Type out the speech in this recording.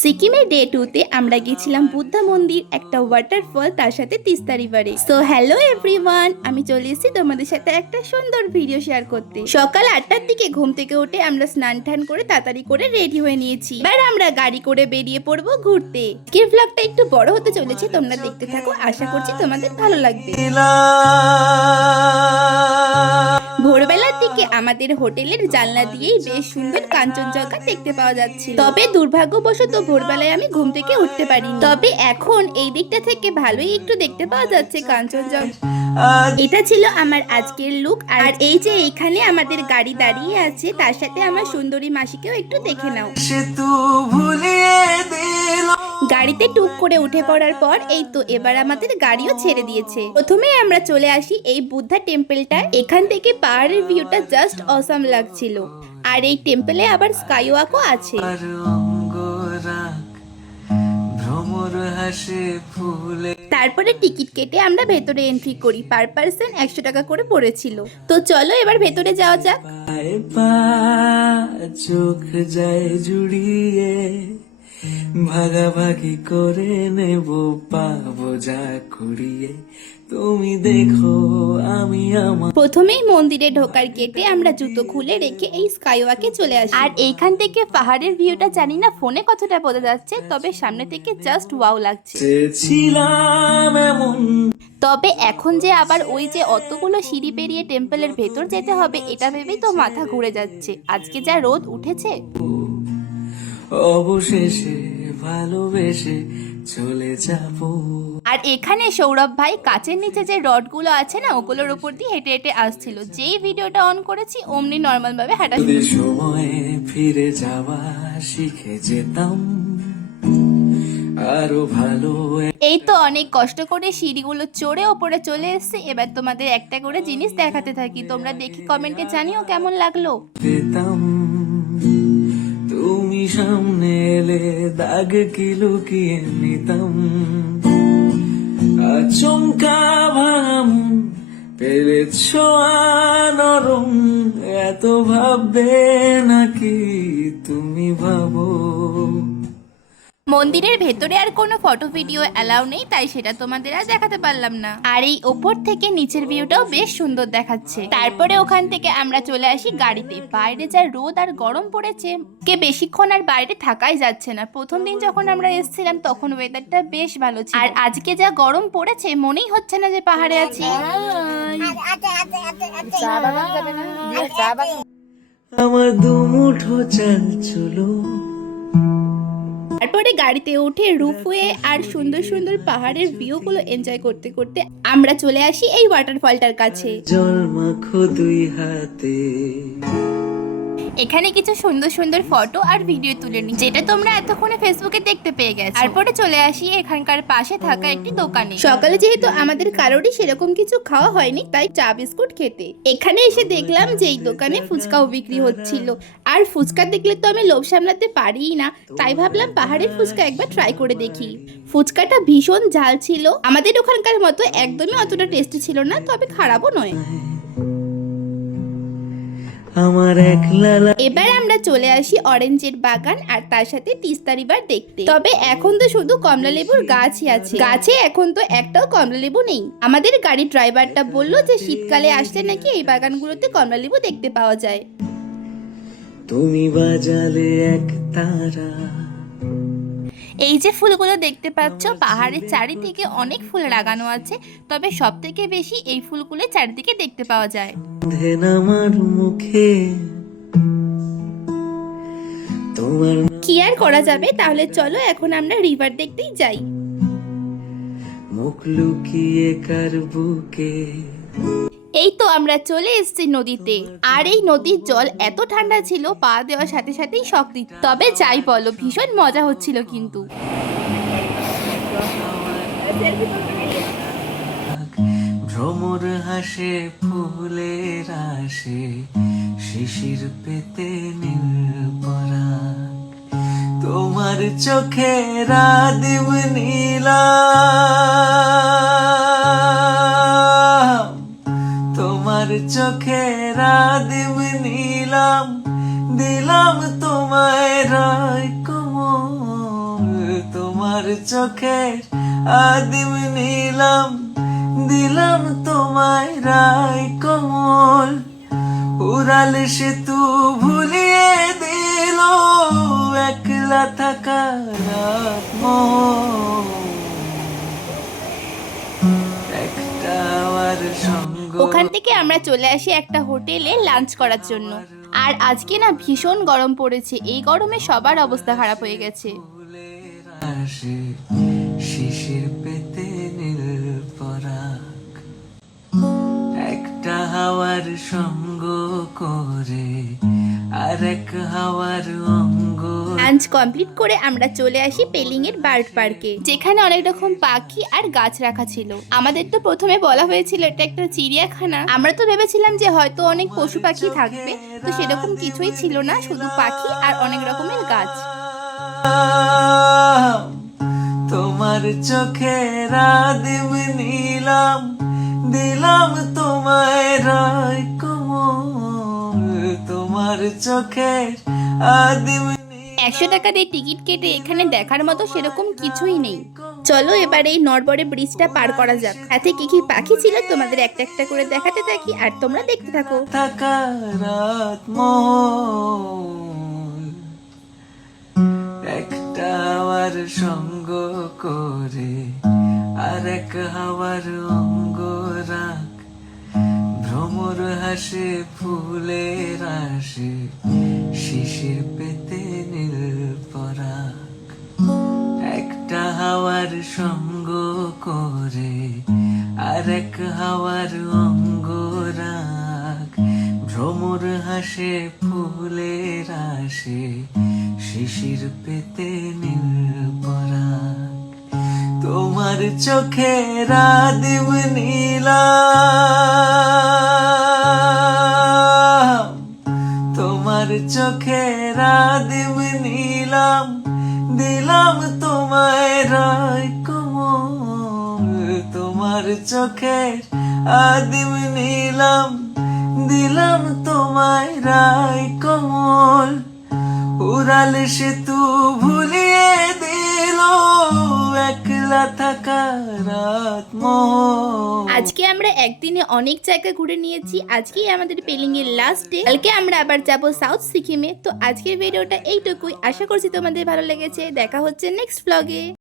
সিকিমের ডে 2 তে আমরা গেছিলাম বুদ্ধা মন্দির, একটা ওয়াটারফল, তার সাথে তিস্তা রিভারে। সো হ্যালো এভরিওয়ান, আমি চলে এসেছি তোমাদের সাথে একটা সুন্দর ভিডিও শেয়ার করতে। সকাল 8টার দিকে ঘুম থেকে উঠে আমরা স্নান টান করে তাড়াতাড়ি করে রেডি হয়ে নিয়েছি। এবার আমরা গাড়ি করে বেরিয়ে পড়বো ঘুরতে। আজকের ব্লগটা একটু বড় হতে চলেছে, তোমরা দেখতে থাকো, আশা করছি তোমাদের ভালো লাগবে। ভোরবেলার দিকে আমাদের হোটেলের জানলা দিয়েই বেশ সুন্দর কাঞ্চনজঙ্ঘা দেখতে পাওয়া যাচ্ছিল। তবে দুর্ভাগ্যবশত ভোরবেলায় আমি ঘুম থেকে উঠতে পারিনি। তবে এখন এই দিকটা থেকে ভালোই একটু দেখতে পাওয়া যাচ্ছে কাঞ্চনজঙ্ঘা। এটা ছিল আমার আজকের লুক। আর এই যে এখানে আমাদের গাড়ি দাঁড়িয়ে আছে, তার সাথে আমার সুন্দরী মাসিকেও একটু দেখে নাও। গাড়িতে টুক করে উঠে পড়ার পর এই তো এবার আমাদের গাড়িও ছেড়ে দিয়েছে। প্রথমে আমরা চলে আসি এই বুদ্ধা টেম্পলটা। এখান থেকে পাহাড়ের ভিউটা জাস্ট অসাম লাগছিল। আর এই টেম্পলে আবার স্কাই ওয়াকও আছে। তারপরে টিকিট কেটে আমরা ভেতরে এন্ট্রি করি। পার পার্সন 100 টাকা করে পড়েছিল। তো চলো এবার ভেতরে যাওয়া যাক। চোখ যায় জুড়িয়ে ভাগাভাগি করে নেব, পাবো যা কুড়িয়ে, তুমি দেখো আমি আমার। প্রথমেই মন্দিরে ঢোকার গেটে আমরা জুতো খুলে রেখে এই স্কাইওয়াকে চলে আসি। আর এইখান থেকে পাহাড়ের ভিউটা জানি না ফোনে কতটা বোঝা যাচ্ছে, তবে সামনে থেকে জাস্ট ওয়াও লাগছে। তবে এখন যে আবার ওই যে অতগুলো সিঁড়ি পেরিয়ে টেম্পলের ভেতর যেতে হবে, এটা ভেবেই তো মাথা ঘুরে যাচ্ছে। আজকে যা রোদ উঠেছে। অবশেষে ভালোবেসে চলে যাব। আর এখানে সৌরভ ভাই কাচের নিচে যে রডগুলো আছে না, ওগুলোর উপর দিয়ে হেঁটে হেঁটে আসছিল। যেই ভিডিওটা অন করেছি অমনি নর্মাল ভাবে হাঁটা শুরু। সময় ফিরে যাওয়া শিখে যেতাম আরো ভালো। এই তো অনেক কষ্ট করে সিঁড়িগুলো চড়ে ওপরে চলে এসেছে। এবার তোমাদের একটা করে জিনিস দেখাতে থাকি, তোমরা দেখি কমেন্টে জানিও কেমন লাগলো। পেতাম তুমি সামনে এলে দাগ কি লুকিয়ে নিতাম, আচমকা ভাম পেরেছ নরম, এত ভাববে নাকি তুমি ভাবো। মন্দিরের ভেতরে আর কোনো ফটো ভিডিও অ্যালাউ নেই, তাই সেটা তোমাদের আর দেখাতে পারলাম না। আর এই ওপর থেকে নিচের ভিউটাও বেশ সুন্দর দেখাচ্ছে। তারপরে ওখান থেকে আমরা চলে আসি গাড়িতে। বাইরে যা রোদ আর গরম পড়েছে, কে বেশিক্ষণ আর বাইরে থাকাই যাচ্ছে না। প্রথম দিন যখন আমরা এসেছিলাম তখন ওয়েদারটা বেশ ভালো ছিল, আর আজকে যা গরম পড়েছে মনেই হচ্ছে না যে পাহাড়ে আছি। আমার দুমুঠো চাল চলো। তারপরে গাড়িতে উঠে রুফওয়ে আর সুন্দর সুন্দর পাহাড়ের ভিউগুলো এনজয় করতে করতে আমরা চলে আসি এই ওয়াটারফলটার কাছে। জল মাখো দুই হাতে। এখানে কিছু সুন্দর সুন্দর ফটো আর ভিডিও তুলে নিই, যেটা তোমরা এতক্ষণে ফেসবুকে দেখতে পেয়ে গেছো। তারপরে চলে আসি এখানকার পাশে থাকা একটি দোকানে। সকালে যেহেতু আমাদের কারোরই সেরকম কিছু খাওয়া হয়নি, তাই চা বিস্কুট খেতে এখানে এসে দেখলাম যে এই দোকানে ফুচকাও বিক্রি হচ্ছিল। আর ফুচকা দেখলে তো আমি লোভ সামলাতে পারিই না, তাই ভাবলাম পাহাড়ের ফুচকা একবার ট্রাই করে দেখি। ফুচকাটা ভীষণ ঝাল ছিল, আমাদের ওখানকার মতো একদমই অতটা টেস্টি ছিল না, তবে খারাপও নয়। আমার এবার আমরা চলে আসি অরেঞ্জের বাগান আর তার সাথে তিস্তা রিভার দেখতে। তবে এখন তো শুধু কমলা লেবুর গাছই আছে, গাছে এখন তো একটাও কমলা লেবু নেই। আমাদের গাড়ির ড্রাইভারটা বললো যে শীতকালে আসলে নাকি এই বাগানগুলোতে কমলা লেবু দেখতে পাওয়া যায়। তুমি বাজালে এক তারা। এই যে ফুলগুলো দেখতে পাচ্ছ, পাহাড়ের চারিদিকে অনেক ফুল লাগানো আছে, তবে সব থেকে বেশি এই ফুলগুলো চারিদিকে দেখতে পাওয়া যায়। আমার মুখে তোমার কি আর করা যাবে, তাহলে চলো এখন আমরা রিভার দেখতেই যাই। মুখ লুকিয়ে কার বুকে। এই তো আমরা চলে এসেছি নদীতে। আর এই নদীর জল এত ঠান্ডা ছিল, পা দেওয়ার সাথে সাথেই শক দিত। তবে যাই বলো, ভীষণ মজা হচ্ছিল কিন্তু। ভ্রমর হাসে ফুলের আসে, শিশির পেতে নির্পরাগ, তোমার চোখে রাদিম নীলা, তোমার চোখে রাদিম নীলাম, দিলাম তোমায় রায় কোমল। তোমার চোখের আদিম নিলাম, দিলাম তোমায় রায় কমল, উড়াল সেতু ভুলিয়ে দিল একলা থাকা রাত মন। একটা আর সঙ্গ ওখান থেকে আমরা চলে আসি একটা হোটেলে লাঞ্চ করার জন্য। আর আজকে না ভীষণ গরম পড়েছে, এই গরমে সবার অবস্থা খারাপ হয়ে গেছে। ফুলের আসে শিশির পেতে নীল পরাগ, একটা হাওয়ার সঙ্গ করে আর এক হাওয়ার অঙ্গ। লাঞ্চ কমপ্লিট করে আমরা চলে আসি পেলিং এর বার্ড পার্কে, যেখানে অনেক রকম পাখি আর গাছ রাখা ছিল। আমাদের তো প্রথমে বলা হয়েছিল এটা একটা চিড়িয়াখানা, আমরা তো ভেবেছিলাম যে হয়তো অনেক পশু পাখি থাকবে, তো সেরকম কিছুই ছিল না, শুধু পাখি আর অনেক রকমের গাছ। তোমার চোখের আদিম নিলাম, দিলাম তোমায় রায় কমল, তোমার চোখের আদিম 100 টাকা দিয়ে টিকিট কেটে এখানে দেখার মতো সেরকম কিছুই নেই। চলো এবার এই নড়বড়ে ব্রিজটা পার করা যাক। সাথে কি কি পাখি ছিল তোমাদের একটা একটা করে দেখাতে থাকি আর তোমরা দেখতে থাকো। থাকা রাত মন, একটা হাওয়ার সঙ্গ করে আর এক হাওয়ার অঙ্গ রাখ, ভ্রমর হাসে ফুলের আসে শিশির পেতে নীল পরাগ, একটা হাওয়ার সঙ্গ করে আর এক হাওয়ার অঙ্গ রাখ, ভ্রমর হাসে ফুলের আসে শিশির পেতে নীল পরাগ। তোমার চোখের আদিম নিলাম, তোমার চোখের আদিম নিলাম, দিলাম তোমায় রায় কমল, তোমার চোখের আদিম নিলাম, দিলাম তোমায় রায় কমল, উড়াল সেতু ভুলিয়ে দিল একলা থাকা রাত মন। আজকে আমরা একদিনে অনেক জায়গা ঘুরে নিয়েছি, আজকেই আমাদের পেলিং এর লাস্ট ডে, কালকে আমরা আবার যাব সাউথ সিকিমে। তো আজকের ভিডিওটা এইটুকুই, আশা করছি তোমাদের ভালো লেগেছে। দেখা হচ্ছে নেক্সট ব্লগে।